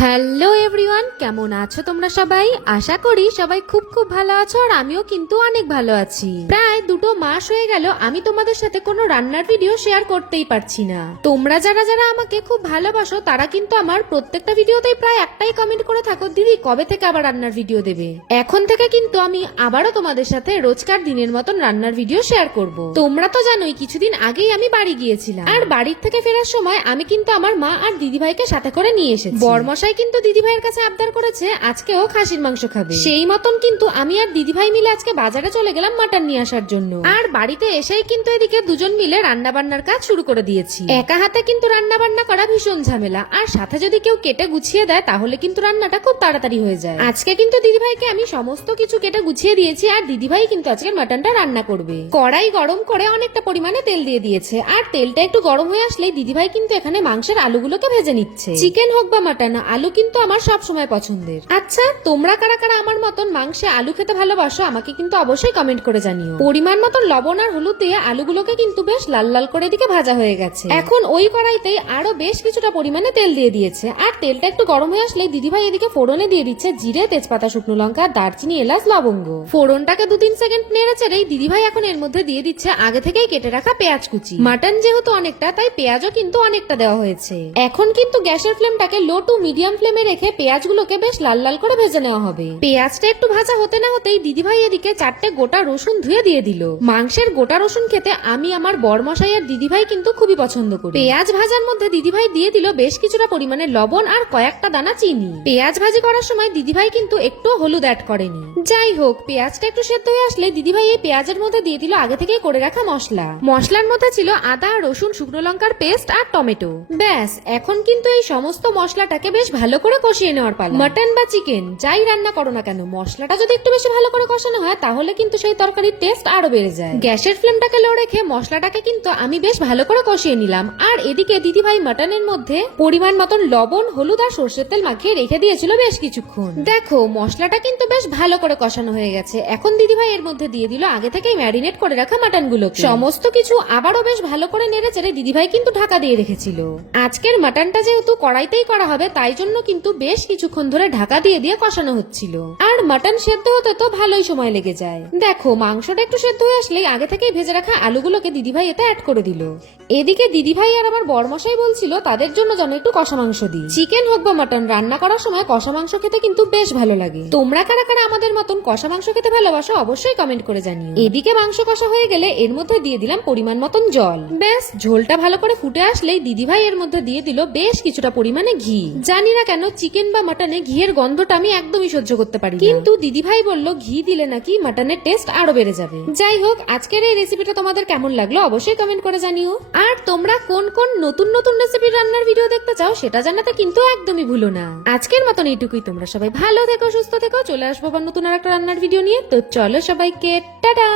Hello everyone, কেমন আছো তোমরা সবাই? আশা করি সবাই খুব খুব ভালো আছো, আর আমিও কিন্তু অনেক ভালো আছি। প্রায় 2 মাস হয়ে গেল আমি তোমাদের সাথে কোনো রান্নার ভিডিও শেয়ার করতেই পারছি না। তোমরা যারা যারা আমাকে খুব ভালোবাসো তারা কিন্তু আমার প্রত্যেকটা ভিডিওতেই প্রায় একটাই কমেন্ট করে থাকো, দিদি কবে থেকে আবার রান্নার ভিডিও দেবে। এখন থেকে কিন্তু আমি আবারও তোমাদের সাথে রোজকার দিনের মতন রান্নার ভিডিও শেয়ার করব। তোমরা তো জানোই কিছুদিন আগেই আমি বাড়ি গিয়েছিলাম, আর বাড়ির থেকে ফেরার সময় আমি কিন্তু আমার মা আর দিদিভাইকে সাথে করে নিয়ে এসেছি। বরমশাই কিন্তু দিদিভাইয়ের কাছে আবদার করেছে আজকেও খাসির মাংস খাবে, সেই মতন কিন্তু আমি আর দিদিভাই মিলে আজকে বাজারে চলে গেলাম মাটন নিয়ে আসার জন্য। আর বাড়িতে এসেই কিন্তু এদিকে দুজন মিলে রান্না বান্নার কাজ শুরু করে দিয়েছি। একা হাতে কিন্তু রান্না বান্না করা ভীষণ ঝামেলা, আর সাথে যদি কেউ কেটে গুছিয়ে দেয় তাহলে কিন্তু রান্নাটা খুব তাড়াতাড়ি হয়ে যায়। আজকে কিন্তু দিদিভাইকে আমি সমস্ত কিছু কেটে গুছিয়ে দিয়েছি, আর দিদিভাই কিন্তু আজকে মাটনটা রান্না করবে। কড়াই গরম করে অনেকটা পরিমাণে তেল দিয়ে দিয়েছে, আর তেলটা একটু গরম হয়ে আসলেই দিদিভাই কিন্তু এখানে মাংসের আলুগুলোকে ভেজে নিচ্ছে। চিকেন হোক বা মাটন, আলু কিন্তু আমার সব সময় পছন্দের। আচ্ছা, তোমরা কারা কারা আমার মতন মাংসে আলু খেতে ভালোবাসো আমাকে কিন্তু অবশ্যই কমেন্ট করে জানিও। পরিমাণ মতন লবণ আর হলুদ দিয়ে আলুগুলোকে কিন্তু বেশ লাল লাল করে দিকে ভাজা হয়ে গেছে। এখন ওই কড়াইতেই আরো বেশ কিছুটা পরিমাণে তেল দিয়ে দিয়েছে, আর তেলটা একটু গরম হয়ে আসলে দিদিভাই এদিকে ফোড়নে দিয়ে দিচ্ছে জিরে, তেজপাতা, শুকনো লঙ্কা, দারচিনি, এলাচ, লবঙ্গ। ফোড়নটাকে 2-3 সেকেন্ড নেড়ে চেড়েই দিদিভাই এখন এর মধ্যে দিয়ে দিচ্ছে আগে থেকেই কেটে রাখা পেঁয়াজ কুচি। মাটন যেহেতু অনেকটা, তাই পেঁয়াজও কিন্তু অনেকটা দেওয়া হয়েছে। এখন কিন্তু গ্যাসের ফ্লেমটাকে লো টু মিডিয়াম ফ্লেমে রেখে পেঁয়াজগুলোকে বেশ লাল লাল করে ভেজে নেওয়া হবে। পেঁয়াজটা একটু ভাজা হতে না হতেই দিদিভাই এদিকে 4টে গোটা রসুন ধুয়ে দিয়ে দিল। মাংসের গোটা রসুন খেতে আমি আমার বরমশাই আর দিদিভাই কিন্তু খুবই পছন্দ করি। পেঁয়াজ ভাজার মধ্যে দিদিভাই দিয়ে দিল বেশ কিছুটা পরিমাণে লবণ আর কয়েকটা দানা চিনি। পেঁয়াজ ভাজি করার সময় দিদিভাই কিন্তু একটু হলুদ অ্যাড করেনি। যাই হোক, পেঁয়াজটা একটু সেদ্ধ হয়ে আসলে দিদিভাই এই পেঁয়াজের মধ্যে দিয়ে দিল আগে থেকে করে রাখা মশলা। মশলার মধ্যে ছিল আদা, রসুন, শুকনো লঙ্কার পেস্ট আর টমেটো। ব্যাস, এখন কিন্তু এই সমস্ত মশলাটাকে বেশ ভালো করে কষিয়ে নেওয়ার পালা। মাটন বা চিকেন যাই রান্না করো না কেন, মশলাটা যদি একটু বেশি ভালো করে কষানো হয় তাহলে কিন্তু সেই তরকারির টেস্ট আরো বেড়ে যায়। গ্যাসের ফ্লেমটাকে লো রেখে মশলাটাকে কিন্তু আমি বেশ ভালো করে কষিয়ে নিলাম, আর এদিকে দিদিভাই মাটনের মধ্যে পরিমাণ মতন লবণ, হলুদ আর সরষের তেল মাখিয়ে রেখে দিয়েছিল বেশ কিছুক্ষণ। দেখো, মশলাটা কিন্তু বেশ ভালো করে কষানো হয়ে গেছে। এখন দিদিভাই এর মধ্যে দিয়ে দিল আগে থেকেই ম্যারিনেট করে রাখা মাটনগুলো। সমস্ত কিছু আবারও বেশ ভালো করে নেড়ে চেড়ে দিদিভাই কিন্তু ঢাকা দিয়ে রেখেছিল। আজকের মাটনটা যেহেতু কড়াইতেই করা হবে, তাই জন্য কিন্তু বেশ কিছুক্ষণ ধরে ঢাকা দিয়ে দিয়ে কষানো হচ্ছিল। আর মাটন সেদ্ধ হতে তো ভালোই সময় লেগে যায়। দেখো, মাংসটা একটু সেদ্ধ হয়ে আসলেই আগে থেকেই ভেজে রাখা আলুগুলোকে দিদিভাই এতে অ্যাড করে দিল। এদিকে দিদিভাই আর আমার বরমশাই বলছিল তাদের জন্য যেন একটু কষা মাংস দিই। চিকেন হোক বা মাটন, রান্না করার সময় কষা মাংস খেতে কিন্তু বেশ ভালো লাগে। তোমরা কারা কারা আমাদের মতন কষা মাংস খেতে ভালোবাসো অবশ্যই কমেন্ট করে জানিও। এদিকে মাংস কষা হয়ে গেলে এর মধ্যে দিয়ে দিলাম পরিমাণ মতন জল। বেশ, ঝোলটা ভালো করে ফুটে আসলেই দিদিভাই এর মধ্যে দিয়ে দিল বেশ কিছুটা পরিমাণে ঘি। জানি না কেন চিকেন বা মাটনে ঘিয়ের গন্ধটা আমি একদমই সহ্য করতে পারি, কিন্তু দিদিভাই বলল ঘি দিলে নাকি মাটনের টেস্ট আরো বেড়ে যাবে। যাই হোক, আজকের এই রেসিপিটা তোমাদের কেমন লাগলো অবশ্যই কমেন্ট করে জানিও। আর তোমরা কোন কোন নতুন নতুন রেসিপি রান্নার ভিডিও দেখতে চাও সেটা জানাতে কিন্তু একদমই ভুলো না। আজকের মতন এইটুকুই। তোমরা সবাই ভালো থেকো, সুস্থ থেকো। চলে আসবো আবার নতুন আর একটা রান্নার ভিডিও নিয়ে। তো চলো সবাইকে টাটা।